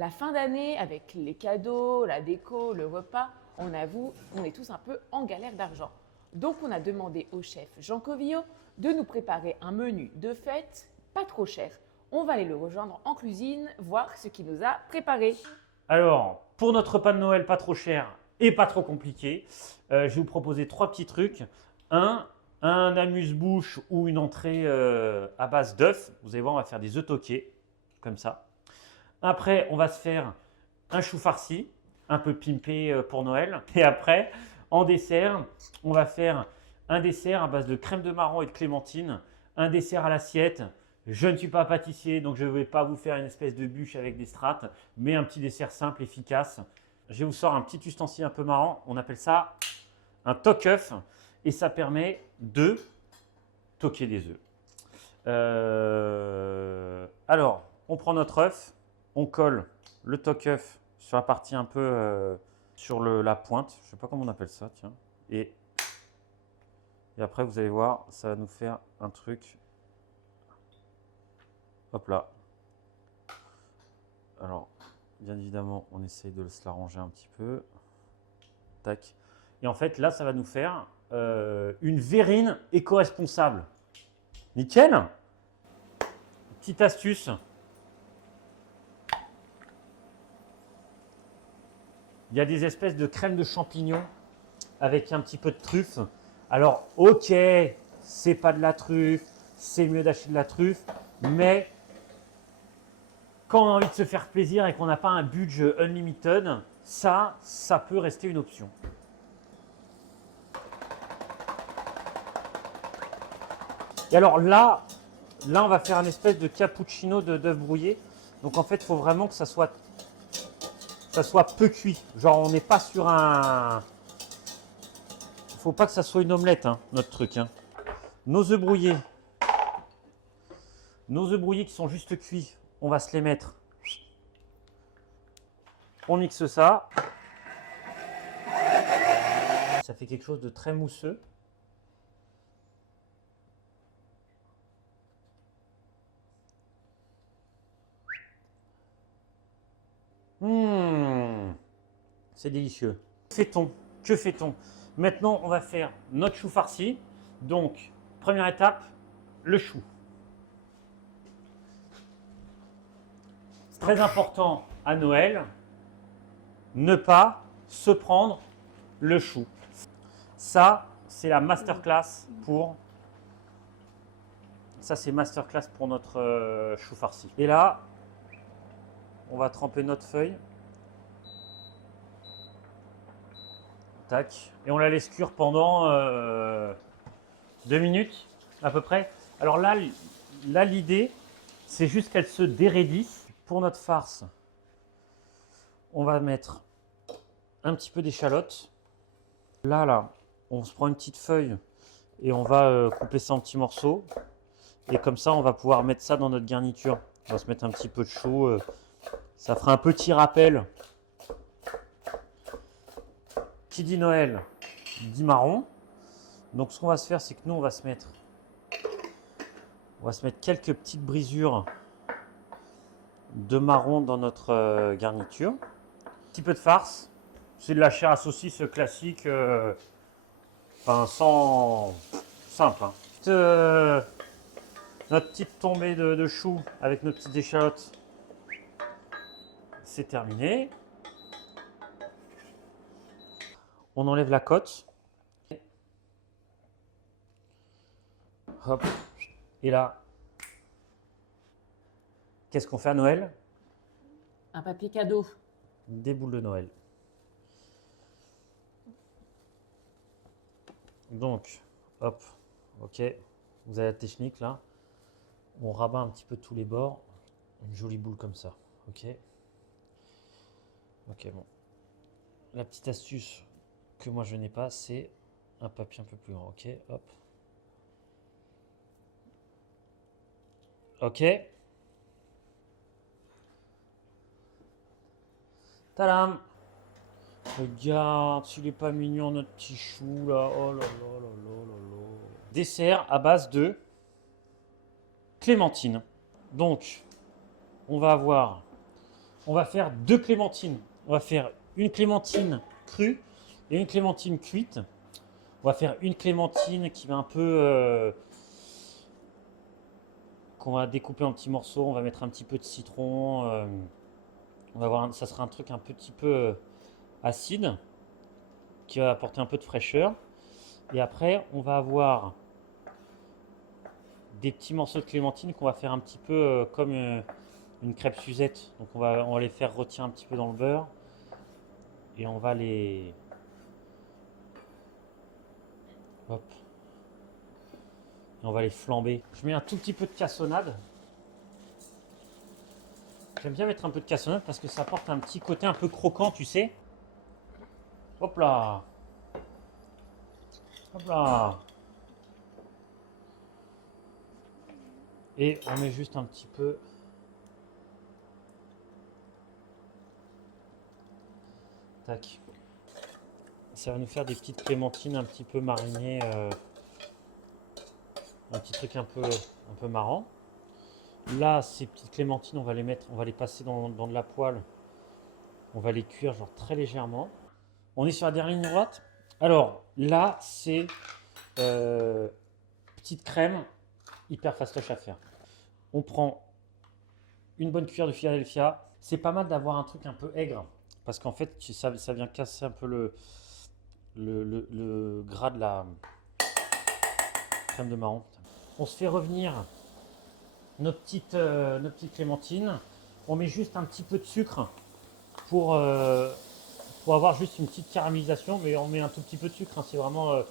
La fin d'année, avec les cadeaux, la déco, le repas, on avoue, on est tous un peu en galère d'argent. Donc on a demandé au chef Jean Covillo de nous préparer un menu de fête pas trop cher. On va aller le rejoindre en cuisine, voir ce qu'il nous a préparé. Alors, pour notre repas de Noël pas trop cher et pas trop compliqué, je vais vous proposer trois petits trucs. Un amuse-bouche ou une entrée à base d'œufs. Vous allez voir, on va faire des œufs toqués, comme ça. Après, on va se faire un chou farci, un peu pimpé pour Noël. Et après, en dessert, on va faire un dessert à base de crème de marron et de clémentine, un dessert à l'assiette. Je ne suis pas pâtissier, donc je ne vais pas vous faire une espèce de bûche avec des strates, mais un petit dessert simple, efficace. Je vous sors un petit ustensile un peu marrant. On appelle ça un toque-œuf et ça permet de toquer des œufs. Alors, on prend notre œuf, on colle le toque-œuf sur la partie un peu sur la pointe. Je ne sais pas comment on appelle ça, tiens. Et après, vous allez voir, ça va nous faire un truc. Hop là. Alors, bien évidemment, on essaye de se l'arranger un petit peu. Tac. Et en fait, là, ça va nous faire une verrine éco-responsable. Nickel. Petite astuce. Il y a des espèces de crème de champignons avec un petit peu de truffe. Alors, ok, c'est pas de la truffe, c'est mieux d'acheter de la truffe, mais quand on a envie de se faire plaisir et qu'on n'a pas un budget unlimited, ça peut rester une option. Et alors là, on va faire une espèce de cappuccino d'œufs brouillés. Donc en fait, il faut vraiment que ça soit peu cuit. Genre, on n'est pas sur un... Il ne faut pas que ça soit une omelette, hein, notre truc. Hein. Nos œufs brouillés qui sont juste cuits, on va se les mettre. On mixe ça. Ça fait quelque chose de très mousseux. C'est délicieux. Que fait-on? Maintenant, on va faire notre chou farci. Donc, première étape, le chou. Très important à Noël, ne pas se prendre le chou. Ça, c'est la masterclass pour... Ça, c'est masterclass pour notre chou farci. Et là, on va tremper notre feuille. Tac. Et on la laisse cuire pendant 2 minutes à peu près. Alors là l'idée, c'est juste qu'elle se déraidisse. Pour notre farce, on va mettre un petit peu d'échalote. Là, on se prend une petite feuille et on va couper ça en petits morceaux. Et comme ça, on va pouvoir mettre ça dans notre garniture. On va se mettre un petit peu de chou. Ça fera un petit rappel. Qui dit Noël, dit marron. Donc ce qu'on va se faire, c'est que nous, on va se mettre quelques petites brisures de marron dans notre garniture. Un petit peu de farce. C'est de la chair à saucisse classique, enfin sans simple. Hein. Notre petite tombée de choux avec nos petites échalotes. C'est terminé. On enlève la côte. Hop. Et là, qu'est-ce qu'on fait à Noël? Un papier cadeau. Des boules de Noël. Donc, hop, ok. Vous avez la technique là. On rabat un petit peu tous les bords. Une jolie boule comme ça. Ok. Ok, bon. La petite astuce que moi je n'ai pas, c'est un papier un peu plus grand. Ok, hop. Ok. Tadam! Regarde, s'il n'est pas mignon notre petit chou là. Oh là là là là là là. Dessert à base de clémentine. Donc, on va on va faire 2 clémentines. On va faire une clémentine crue et une clémentine cuite. On va faire une clémentine qui va un peu... qu'on va découper en petits morceaux. On va mettre un petit peu de citron. On va voir, ça sera un truc un petit peu acide qui va apporter un peu de fraîcheur. Et après, on va avoir des petits morceaux de clémentine qu'on va faire un petit peu comme une crêpe Suzette. Donc on va les faire rôtir un petit peu dans le beurre et on va les... Hop. Et on va les flamber. Je mets un tout petit peu de cassonade. J'aime bien mettre un peu de cassonade parce que ça apporte un petit côté un peu croquant, tu sais. Hop là. Hop là. Et on met juste un petit peu. Tac. Ça va nous faire des petites clémentines un petit peu marinées. Un petit truc un peu marrant. Là, ces petites clémentines, on va les mettre, on va les passer dans de la poêle. On va les cuire genre très légèrement. On est sur la dernière ligne droite. Alors là, c'est petite crème, hyper fastoche à faire. On prend une bonne cuillère de Philadelphia. C'est pas mal d'avoir un truc un peu aigre parce qu'en fait, ça vient casser un peu le gras de la crème de marron. On se fait revenir nos petites clémentines. On met juste un petit peu de sucre pour avoir juste une petite caramélisation, mais on met un tout petit peu de sucre, hein, c'est vraiment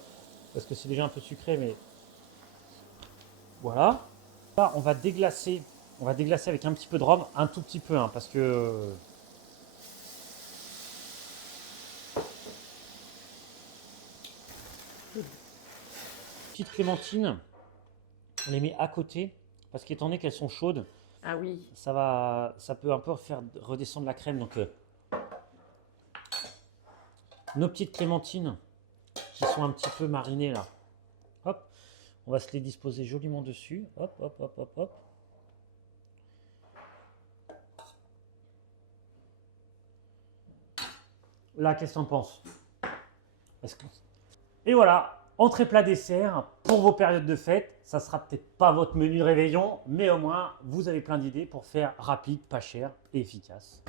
parce que c'est déjà un peu sucré, mais voilà. Là, on va déglacer avec un petit peu de rhum, un tout petit peu, hein, parce que petites clémentines, on les met à côté parce qu'étant donné qu'elles sont chaudes, Ah oui. ça peut un peu faire redescendre la crème. Donc nos petites clémentines qui sont un petit peu marinées là, hop, on va se les disposer joliment dessus, hop, hop, hop, hop, hop. Là, qu'est-ce que t'en penses? Et voilà, entrée plat dessert pour vos périodes de fête. Ça sera peut-être pas votre menu de réveillon, mais au moins vous avez plein d'idées pour faire rapide, pas cher et efficace.